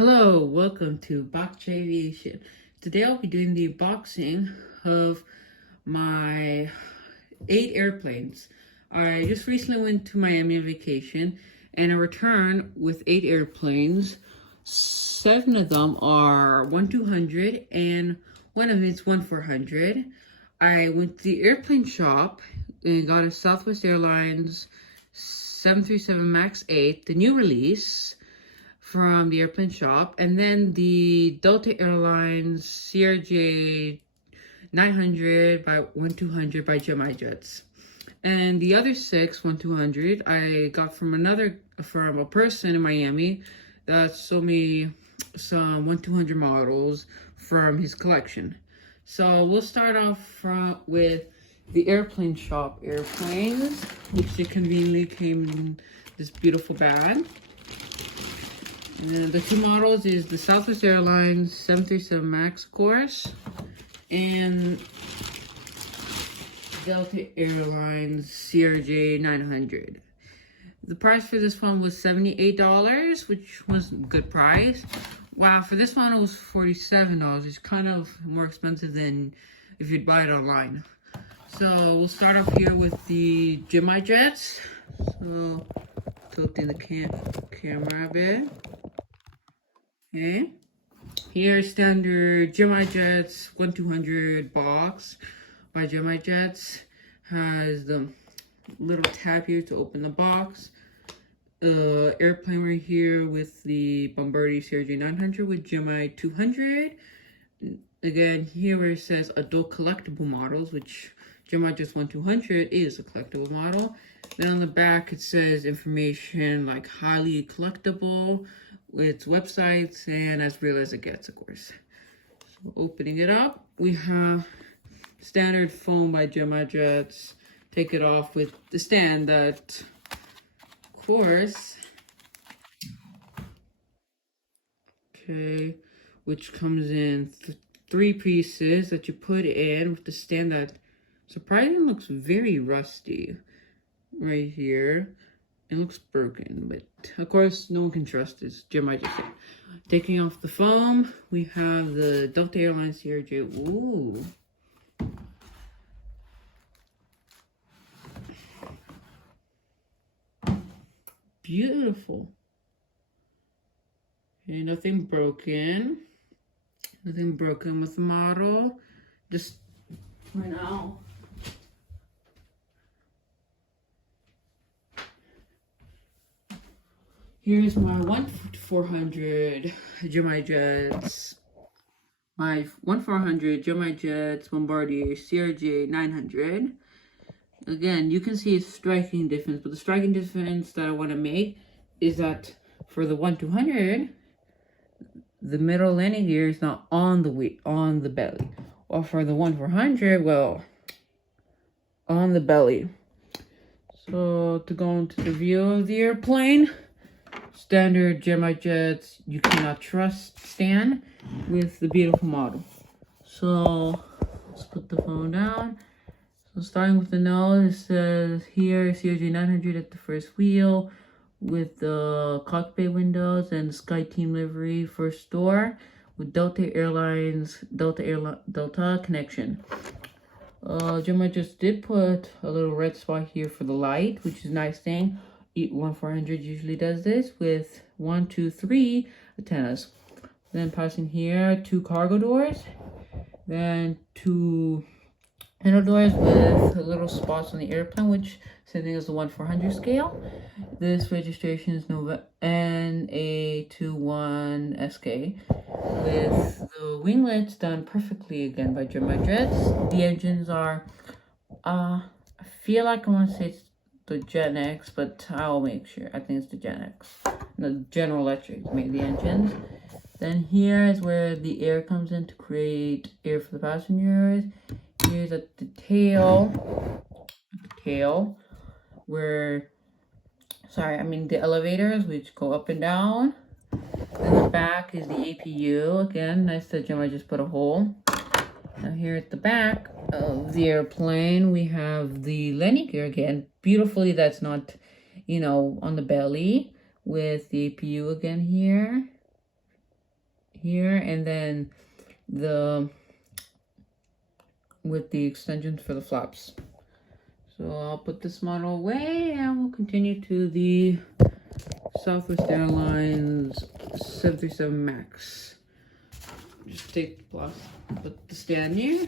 Hello, welcome to Box Aviation. Today I'll be doing the unboxing of my 8 airplanes. I just recently went to Miami on vacation and I returned with 8 airplanes. 7 of them are 1-200 and one of them is 1-400. I went to the airplane shop and got a Southwest Airlines 737 MAX 8, the new release from the airplane shop, and then the Delta Airlines CRJ 900 by 1-200 by Gemini Jets. And the other 6 1-200 I got from a person in Miami that sold me some 1-200 models from his collection. So we'll start off with the airplane shop airplanes, which they conveniently came in this beautiful bag. And the 2 models is the Southwest Airlines 737 MAX, of course, and Delta Airlines CRJ 900. The price for this one was $78, which was a good price. Wow, for this one it was $47. It's kind of more expensive than if you'd buy it online. So we'll start off here with the Gemini Jets. So tilting the camera a bit. Okay, here's standard Gemini Jets 1-200 box by Gemini Jets. Has the little tab here to open the box. Airplane right here with the Bombardier CRJ 900 with Gemini 200. Again, here where it says adult collectible models, which Gemini Jets 1-200 is a collectible model. Then on the back it says information like highly collectible, its websites, and as real as it gets, of course. So opening it up, we have standard foam by Gemini Jets. Take it off with the stand that, of course, okay, which comes in 3 pieces that you put in with the stand that surprisingly looks very rusty right here. It looks broken, but of course no one can trust this. Gemini just said. Taking off the foam, we have the Delta Airlines CRJ. Ooh. Beautiful. Okay, nothing broken. Nothing broken with the model. Just for now. Here's my 1-400 Gemini Jets. My 1-400 Gemini Jets Bombardier CRJ 900. Again, you can see a striking difference, but the striking difference that I want to make is that for the 1-200, the middle landing gear is not on the belly. While for the 1-400, well, on the belly. So to go into the view of the airplane, standard Gemini Jets you cannot trust stand with the beautiful model. So let's put the phone down. So starting with the nose, it says here CRJ 900 at the first wheel with the cockpit windows and the Sky Team livery first door with Delta Airlines Delta connection. Gemini just did put a little red spot here for the light, which is a nice thing. 1-400 usually does this with 1, 2, 3 antennas. Then passing here, 2 cargo doors, then 2 window doors with little spots on the airplane, which same thing as the 1-400 scale. This registration is NA21SK with the winglets done perfectly again by Gemini Jets. The engines are, I feel like I want to say it's the Gen X, but I'll make sure. I think it's the Gen X. The General Electric made the engines. Then here is where the air comes in to create air for the passengers. Here's at the tail, where, the elevators, which go up and down. Then the back is the APU. Again, nice that Gemini just put a hole. Now here at the back of the airplane, we have the landing gear again. Beautifully, that's not, on the belly with the APU again here. here, and then with the extensions for the flaps. So I'll put this model away and we'll continue to the Southwest Airlines 737 MAX. Just put the stand here.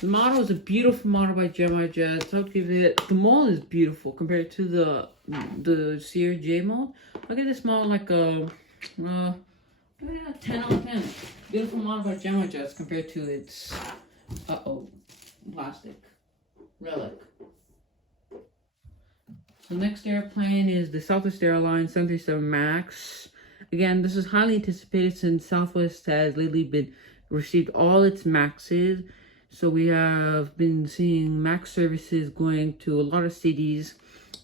The model is a beautiful model by Gemini Jets. I'll give it, the mold is beautiful compared to the CRJ mold. I'll give this model like a 10 out of 10. Beautiful model by Gemini Jets compared to its, plastic relic. So next airplane is the Southwest Airlines 737 MAX. Again, this is highly anticipated since Southwest has lately received all its MAXs. So we have been seeing MAX services going to a lot of cities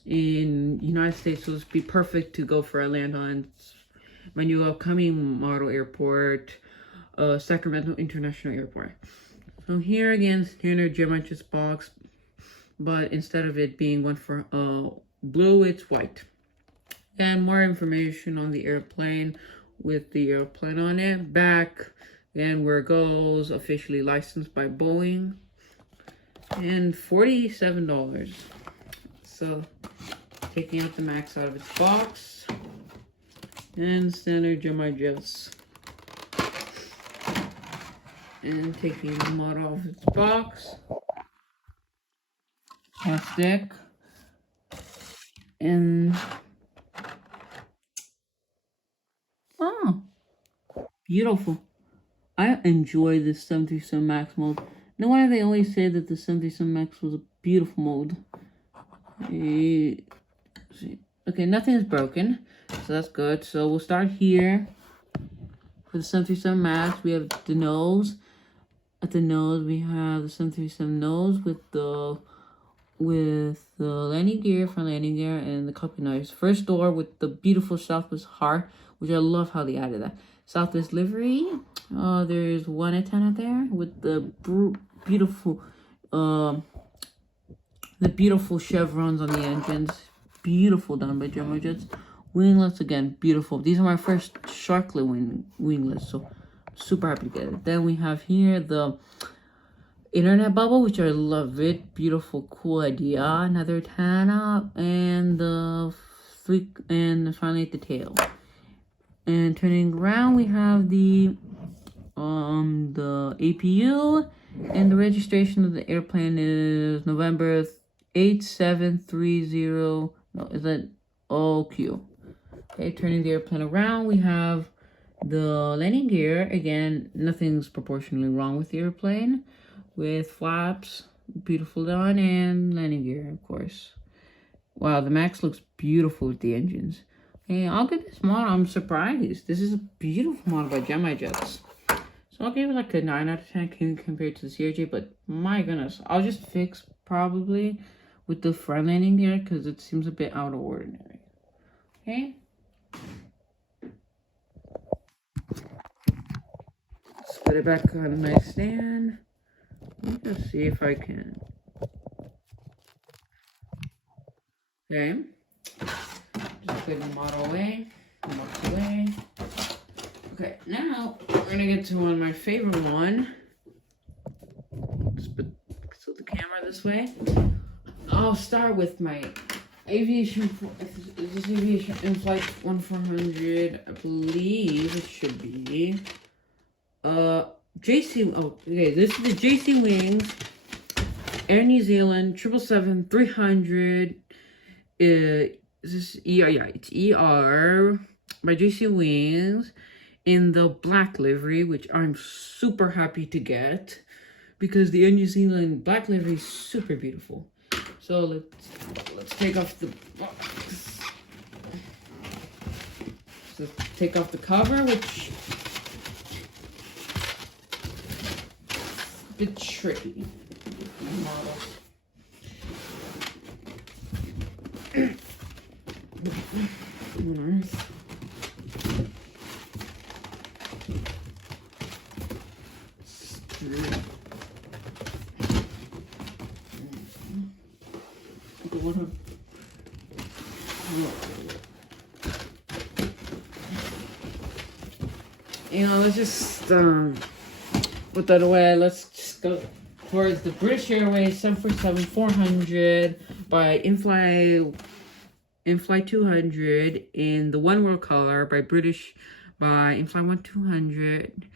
in the United States. So this would be perfect to go for Atlanta and my new upcoming model airport, Sacramento International Airport. So here again, standard Gemini Jets box, but instead of it being one for blue, it's white. And more information on the airplane with the airplane on it. Back, and where it goes, officially licensed by Boeing. And $47. So, taking out the MAX out of its box. And standard Gemini Jets. And taking the model off its box. Plastic. And oh, beautiful. I enjoy this 737 MAX mold. No wonder they always say that the 737 MAX was a beautiful mold. Okay, nothing is broken, so that's good. So we'll start here. For the 737 MAX, we have the nose. At the nose, we have the 737 nose with the landing gear, front landing gear, and the cockpit knives. First door with the beautiful Southwest heart, which I love how they added that. Southwest livery. There's one antenna there with the beautiful chevrons on the engines. Beautiful done by Gemini Jets. Winglets again, beautiful. These are my first Sharklet winglets, so super happy to get it. Then we have here the internet bubble, which I love it. Beautiful, cool idea. Another antenna, and finally the tail. And turning around, we have the APU, and the registration of the airplane is November 8730. No, is that OQ? Okay, turning the airplane around, we have the landing gear. Again, nothing's proportionally wrong with the airplane. With flaps, beautiful done, and landing gear, of course. Wow, the MAX looks beautiful with the engines. Okay, I'll give this model, I'm surprised. This is a beautiful model by Gemini Jets. So I'll give it like a 9 out of 10 compared to the CRJ, but my goodness, I'll just fix probably with the front landing gear because it seems a bit out of ordinary. Okay. Let's put it back on my stand. Let's see if I can. Okay. Just put the model away. Okay, now we're gonna get to my favorite one. Just put the camera this way. I'll start with my aviation in flight 1400. I believe it should be JC. Oh, okay. This is the JC Wings Air New Zealand 777-300. Is this ER? Yeah, it's ER by JC Wings in the black livery, which I'm super happy to get because the Air New Zealand black livery is super beautiful. So let's take off the box. So take off the cover, which is a bit tricky. let's just put that away. Let's just go towards the British Airways 747-400 by in-flight 200 in the One World color by in-flight 1200,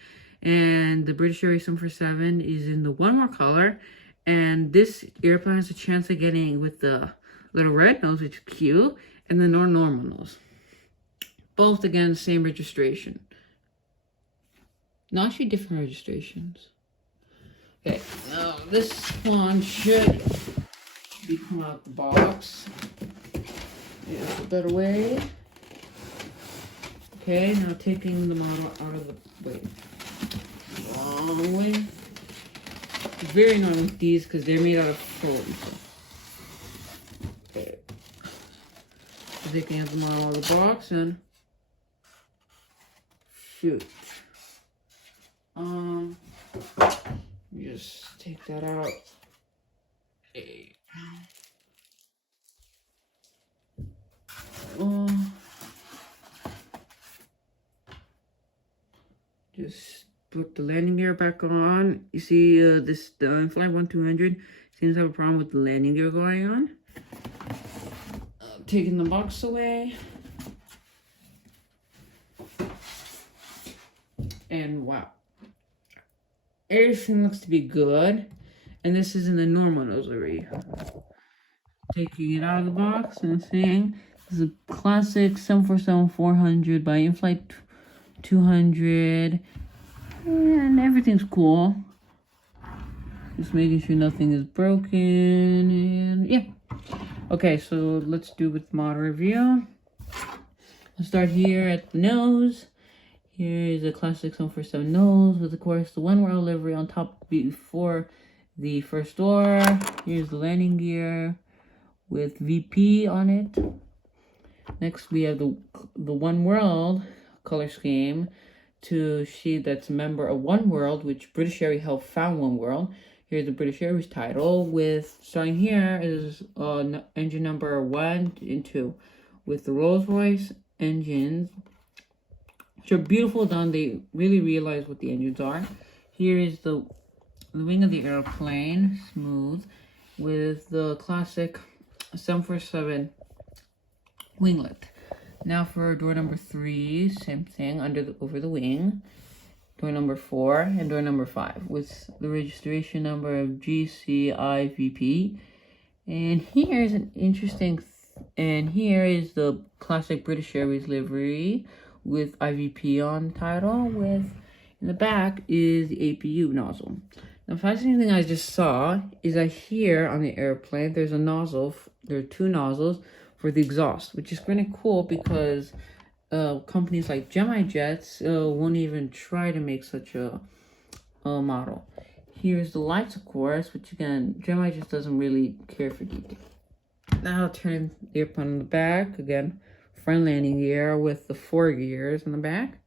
and the British Airways 747 is in the One World color, and this airplane has a chance of getting with the little red nose, which is cute, and the normal nose. Both again same registration. No, actually different registrations. Okay, now this one should come out the box. Yeah, a better way. Okay, now taking the model out of the way. Long way. It's very annoying with these because they're made out of foam. Okay. So taking out the model out of the box and shoot. Just take that out. Okay. Just put the landing gear back on. You see, the Flight 1200 seems to have a problem with the landing gear going on. Taking the box away. And wow. Everything looks to be good. And this is in the normal nose. Taking it out of the box and seeing this is a classic 747-400 by in-flight 200. And everything's cool. Just making sure nothing is broken. And yeah. Okay, so let's do with model review. Let's start here at the nose. Here is a classic 747 nose with, of course, the One World livery on top before the first door. Here's the landing gear with VP on it. Next, we have the One World color scheme to see that's a member of One World, which British Airways helped found One World. Here's the British Airways title with, starting here is engine number 1 and 2 with the Rolls-Royce engines, which are beautiful done. They really realize what the engines are. Here is the wing of the airplane, smooth, with the classic 747 winglet. Now for door number 3, same thing, over the wing. Door number 4 and door number 5 with the registration number of GCIVP. And here is an interesting, and here is the classic British Airways livery with IVP on the title. With in the back is the APU nozzle. The fascinating thing I just saw is that here on the airplane there's a nozzle. There are 2 nozzles for the exhaust, which is kind of cool because companies like Gemini Jets won't even try to make such a model. Here's the lights, of course, which again, Gemini just doesn't really care for detail. Now I'll turn the airplane on the back. Again, front landing gear with the 4 gears on the back.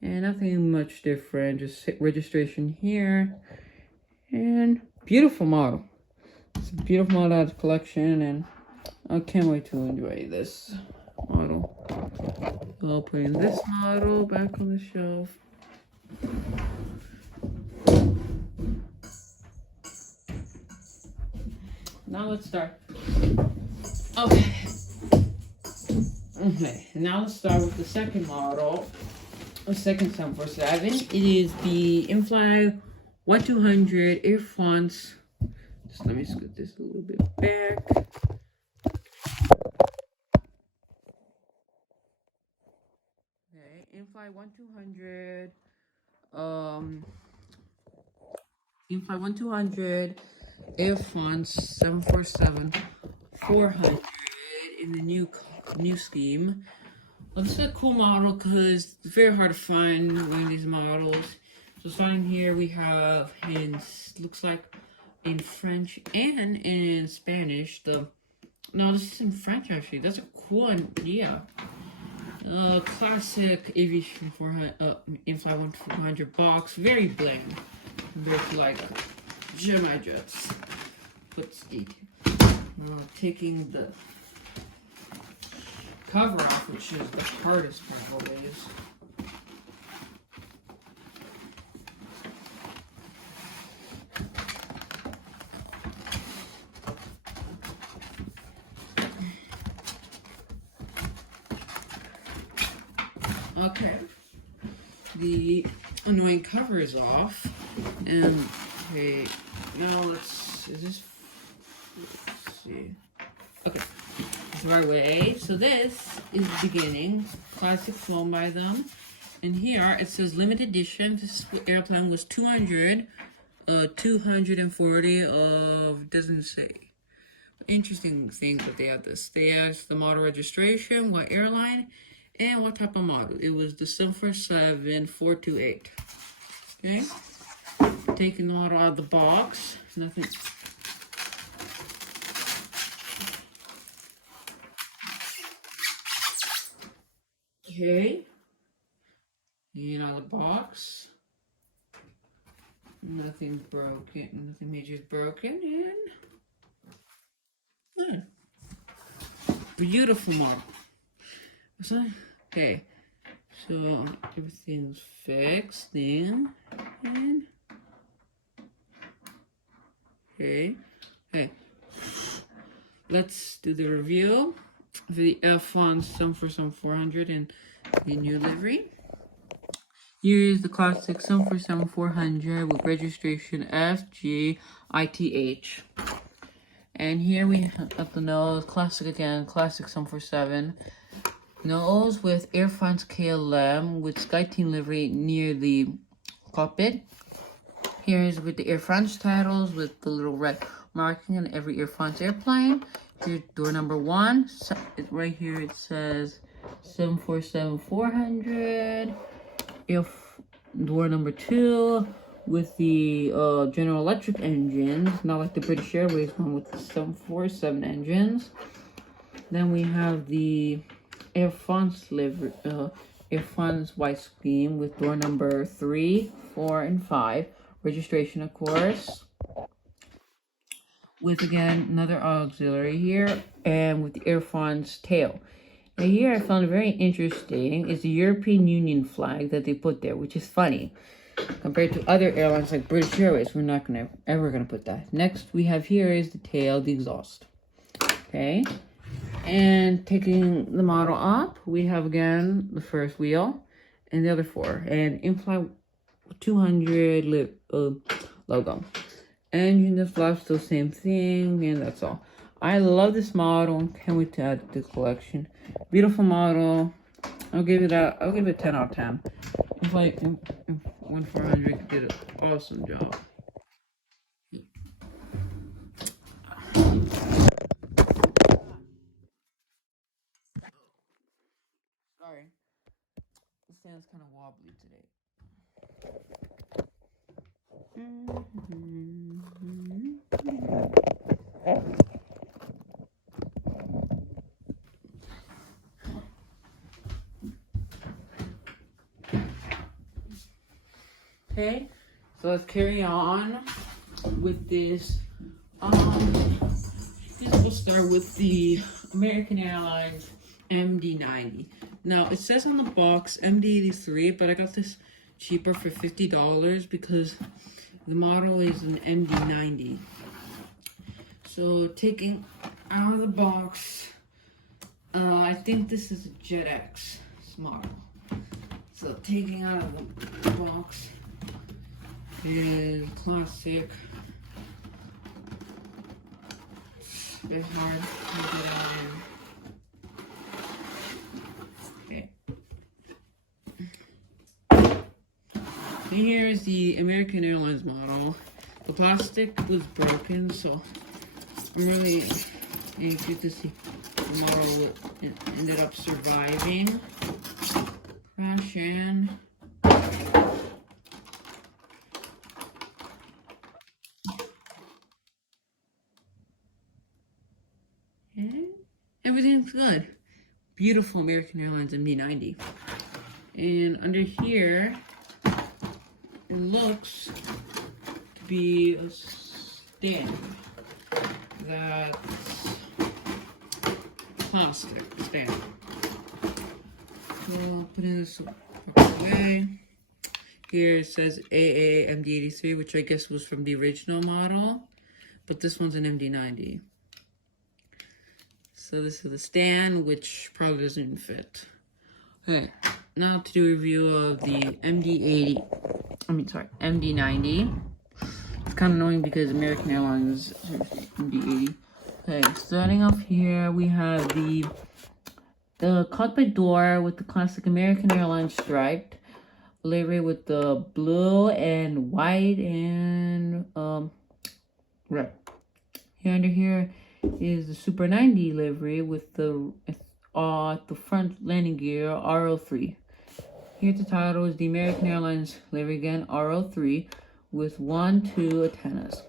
And nothing much different, just registration here. And beautiful model. It's a beautiful model out of the collection, and I can't wait to enjoy this model. I'll put in this model back on the shelf. Now let's start. Okay, now let's start with the second model, the second 747. It is the in-flight 1200 Air France. Just let me scoot this a little bit back. Okay, in-flight 1200. In-flight 1200 Air France 747-400 in the new scheme. Well, this is a cool model because it's very hard to find one of these models. So starting here, we have looks like in French and in Spanish. No, this is in French actually. That's a cool idea. Classic aviation 400 in-flight 1200 box, very bland, very like Gemini Jets. Puts detail. Taking the cover off, which is the hardest part always. Okay. The annoying cover is off. And, okay, now let's see. Okay, it's the right way. So this is the beginning. Classic phone by them. And here it says limited edition. This airplane was 240 of, doesn't say. Interesting thing that they have this. They asked the model registration, what airline, and what type of model. It was the 747-428. Okay. Taking the model out of the box. Nothing. Okay. And out of the box. Nothing broken. Nothing major is broken. And beautiful model. What's that? Okay. So everything's fixed then. And okay. Let's do the review of the F1 747-400 in the new livery. Here's the classic 747-400 with registration FGITH. And here we have the nose, classic again, classic 747. Nose with Air France KLM with SkyTeam livery near the cockpit. Here's with the Air France titles with the little red marking on every Air France airplane. Here's door number 1. Right here it says 747-400. Door number 2 with the General Electric engines, not like the British Airways one with the 747 engines. Then we have the Air France Air France white scheme with door number 3, 4, and 5. Registration, of course. With again another auxiliary here, and with the Air France tail. Now here I found it very interesting is the European Union flag that they put there, which is funny. Compared to other airlines like British Airways, we're not ever gonna put that. Next we have here is the tail, the exhaust. Okay. And taking the model up, we have again the first wheel and the other 4. And in-flight 200 logo. Engine, the flaps, still same thing, and that's all. I love this model. Can't wait to add it to the collection. Beautiful model. I'll give it 10 out of 10. If 1400 did an awesome job. Sorry. The stand's kind of wobbly today. Okay, so let's carry on with this. We'll start with the American Airlines MD-90. Now, it says on the box MD-83, but I got this cheaper for $50 because the model is an MD-90. So, taking out of the box, I think this is a JetX model. So, taking out of the box is classic. It's a bit hard to get out of. Okay. And here is the American Airlines model. The plastic was broken, so I'm really eager to see the model ended up surviving. Crash in. And everything's good. Beautiful American Airlines MD-90. And under here, it looks to be a stand that's plastic stand. So I'll put in this away. Here it says AA MD-83, which I guess was from the original model, but this one's an MD-90. So this is the stand, which probably doesn't even fit. Okay, now to do a review of the MD-80. MD-90. It's kind of annoying because American Airlines MD-80. Okay, starting off here, we have the cockpit door with the classic American Airlines striped livery with the blue and white and red. Here under here is the Super 90 livery with the front landing gear RO3. Here at the title is the American Airlines livery again RO3 with 1-2 antennas.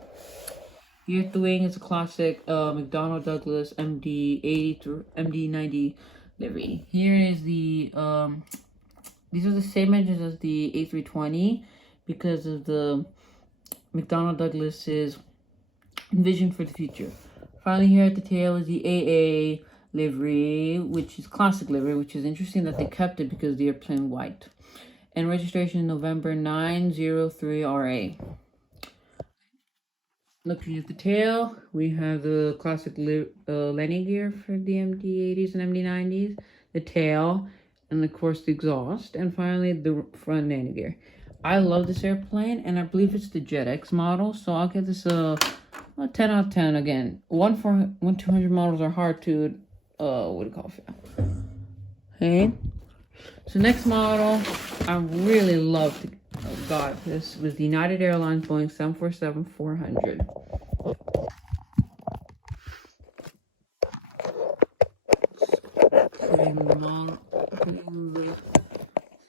Here at the wing is a classic McDonnell Douglas MD-80 through MD-90 livery. Here is the these are the same engines as the A320 because of the McDonnell Douglas's vision for the future. Finally, here at the tail is the AA livery, which is classic livery, which is interesting that they kept it because the airplane white. And registration November 903RA. Looking at the tail, we have the classic landing gear for the MD-80s and MD-90s, the tail, and of course the exhaust, and finally the front landing gear. I love this airplane, and I believe it's the JetX model, so I'll give this a 10 out of 10 again. 1-200 models are hard to, okay. So next model, I really loved. Oh God, this was the United Airlines Boeing 747-400. Putting the phone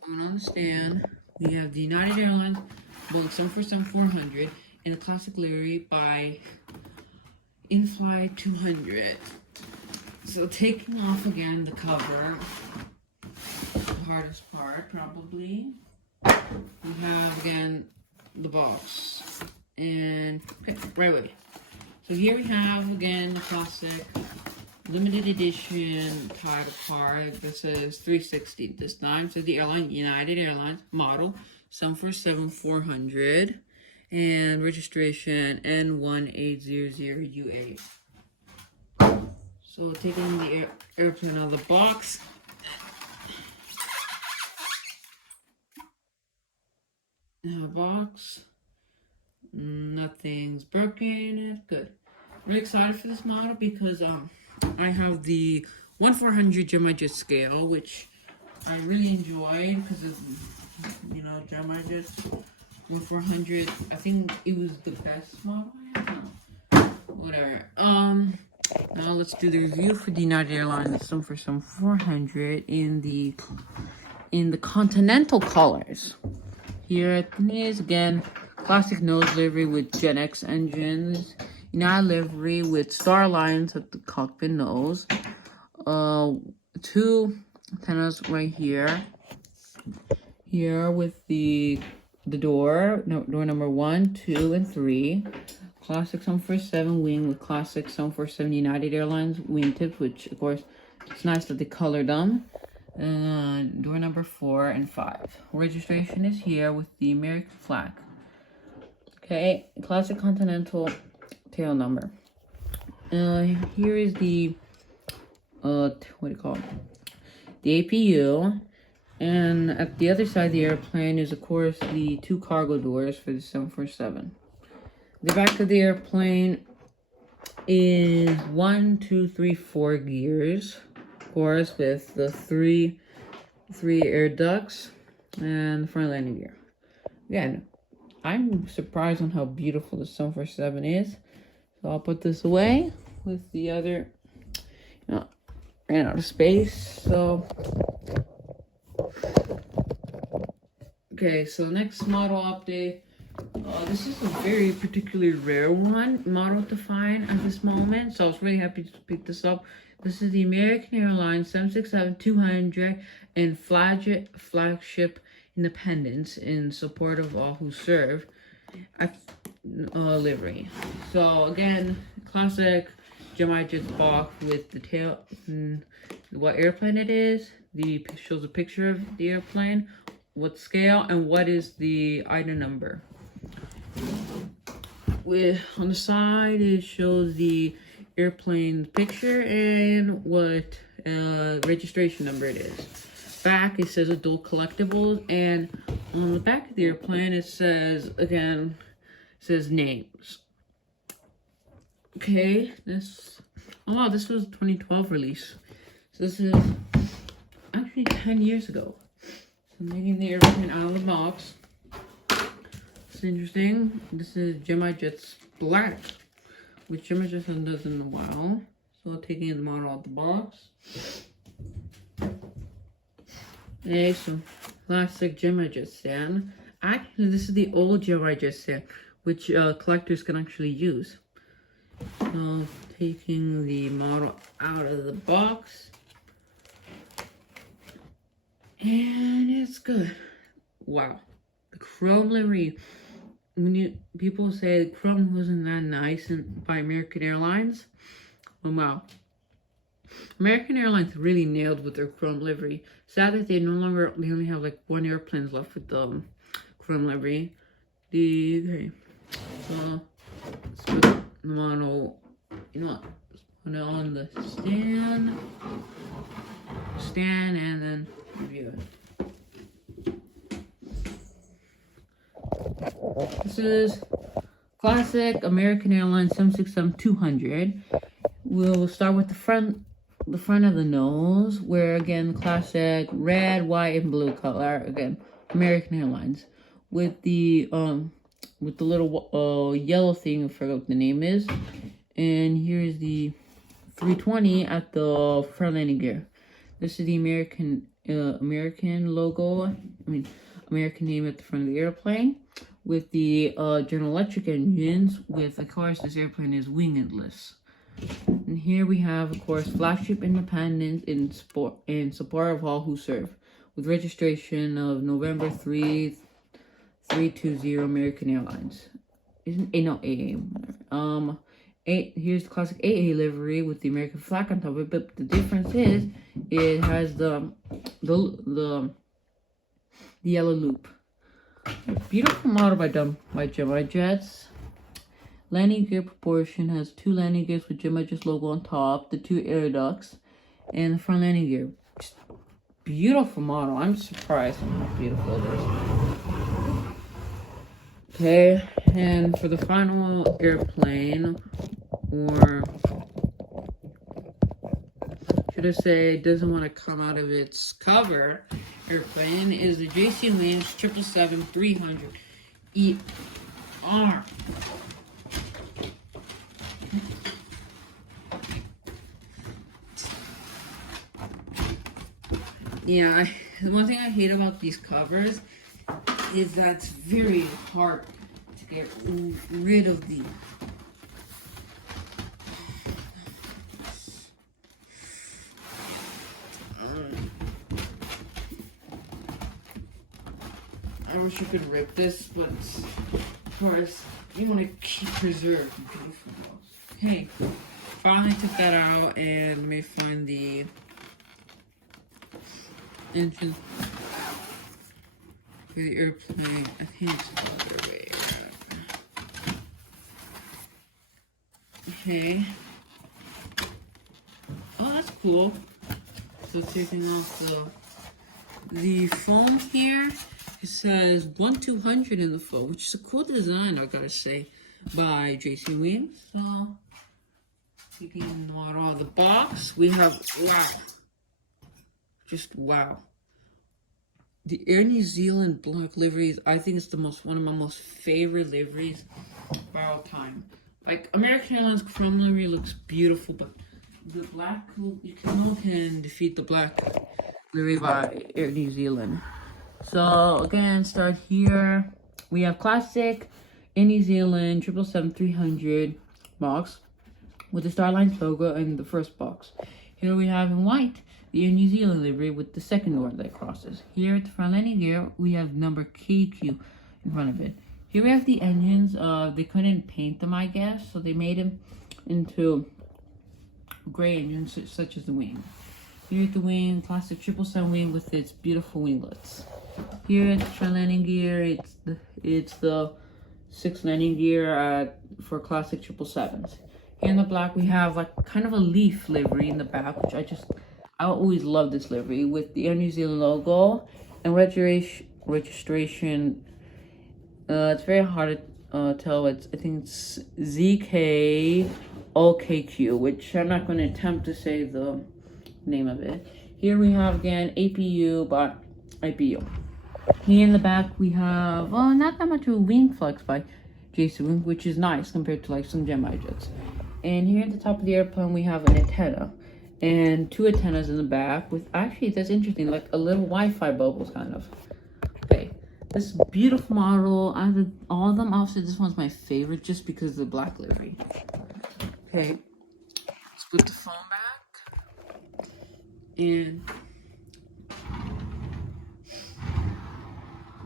on the stand. We have the United Airlines Boeing 747-400 in a classic livery by In-Fly 200. So taking off again the cover, the hardest part probably. We have again the box and okay, right away. So here we have again the classic limited edition title card that says 360 this time. So the United Airlines model 747-400 and registration N1800UA. So taking the airplane out of the box. Box, nothing's broken. Good. Really excited for this model because I have the 1/400 Gemini Jet scale, which I really enjoyed because of Gemini Jet 1/400. I think it was the best model I have. Whatever. Now let's do the review for the United Airlines 400 in the Continental colors. Here it is again, classic nose livery with Gen X engines, United livery with star lines at the cockpit nose, 2 antennas right here. Here with the door number 1, 2, and 3. Classic 747 wing with classic 747 United Airlines wingtips, which of course it's nice that they colored them. Door number 4 and 5. Registration is here with the American flag. Okay, classic Continental tail number. Here is the the APU, and at the other side of the airplane is of course the 2 cargo doors for the 747. The back of the airplane is 1, 2, 3, 4 gears. Course with the three air ducts and the front landing gear. Again, I'm surprised on how beautiful the 747 is. So I'll put this away with the other, ran out of space. So, okay, so next model update. This is a very particularly rare model to find at this moment. So I was really happy to pick this up. This is the American Airlines 767-200 and flagship Independence in support of all who serve livery. So again, classic Gemini Jet box with the tail, what airplane it is, shows a picture of the airplane, what scale, and what is the item number. On the side, it shows the airplane picture and what registration number it is. back it says adult collectibles, and on the back of the airplane it says, again, it says names. Okay, oh wow, this was a 2012 release. So this is actually 10 years ago. So I'm making the airplane out of the box. It's interesting. This is Gemini Jets Black, which Gemini Jets hasn't done in a while. So taking the model out of the box. Okay, so classic Gemini Jet stand. Actually, this is the old Gemini Jet stand, which collectors can actually use. So taking the model out of the box. And it's good. Wow. The chrome livery. People say the chrome wasn't that nice by American Airlines. Oh wow. American Airlines really nailed with their chrome livery. Sad that they only have like 1 airplane left with the chrome livery. Okay. So let's put the model, you know what? Put it on the stand and then review it. This is classic American Airlines 767-200. We'll start with the front of the nose, where again classic red, white, and blue color. Again, American Airlines with the little yellow thing. I forgot what the name is. And here's the 320 at the front landing gear. This is the American logo. American name at the front of the airplane, with the General Electric engines. With, of course, this airplane is wingless. And here we have, of course, flagship independence in support of all who serve, with registration of November 3320 American Airlines. Here's the classic AA livery with the American flag on top of it, but the difference is it has the yellow loop. Beautiful model by Gemini Jets. Landing gear proportion has 2 landing gears with Gemini Jets logo on top, the 2 air ducts, and the front landing gear. Just beautiful model. I'm surprised at how beautiful it is. Okay, and for the final airplane, or should I say, doesn't want to come out of its cover airplane, is the JC Wings 777-300ER. Yeah, the one thing I hate about these covers is that it's very hard to get rid of the I wish you could rip this, but of course you want to keep preserved beautiful walls. Okay, finally took that out, and let me find the engine for the airplane. I think it's the other way around. Okay. Oh, that's cool. So taking off the foam here. It says 1-200 in the foam, which is a cool design, I gotta say, by JC Wings. So taking the model out of the box, we have, wow. Just wow. The Air New Zealand black liveries, I think it's one of my most favorite liveries of all time. Like, American Airlines chrome livery looks beautiful, but the black, no can defeat the black livery by Air New Zealand. So again, start here. We have classic Air New Zealand 777-300 box with the Starlines logo in the first box. Here we have in white the Air New Zealand livery with the second door that crosses. Here at the front landing gear, we have number KQ in front of it. Here we have the engines. They couldn't paint them, I guess, so they made them into gray engines such as the wing. Here at the wing, classic 777 wing with its beautiful winglets. Here at the front landing gear, it's the 6th landing gear for classic 777s. Here in the black, we have like kind of a leaf livery in the back, which I I always love this livery with the Air New Zealand logo and registration. It's very hard to tell. I think it's ZKOKQ, which I'm not going to attempt to say the name of it. Here we have again APU by IPU. Here in the back we have not that much of a wing flex by Jason, which is nice compared to like some Gemini jets. And here at the top of the airplane we have an antenna and 2 antennas in the back with, actually that's interesting, like a little Wi-Fi bubbles kind of. Okay, this beautiful model. Out of all of them, obviously this one's my favorite just because of the black livery. Okay, let's put the phone back and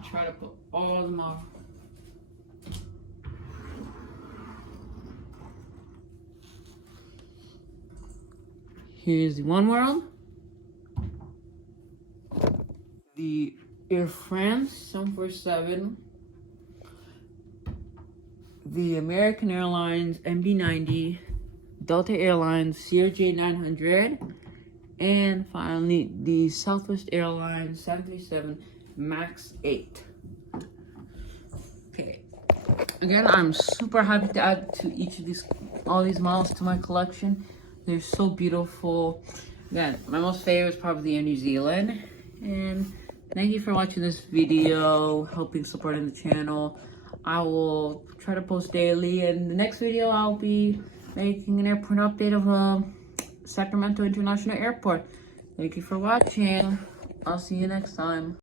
try to put all of them off. Here's the One World, the Air France 747, the American Airlines MD-90, Delta Airlines CRJ-900, and finally the Southwest Airlines 737 MAX 8. Okay, again, I'm super happy to add to all these models to my collection. They're so beautiful. Again, my most favorite is probably Air New Zealand. And thank you for watching this video, helping supporting the channel. I will try to post daily. And the next video, I'll be making an airport update of Sacramento International Airport. Thank you for watching. I'll see you next time.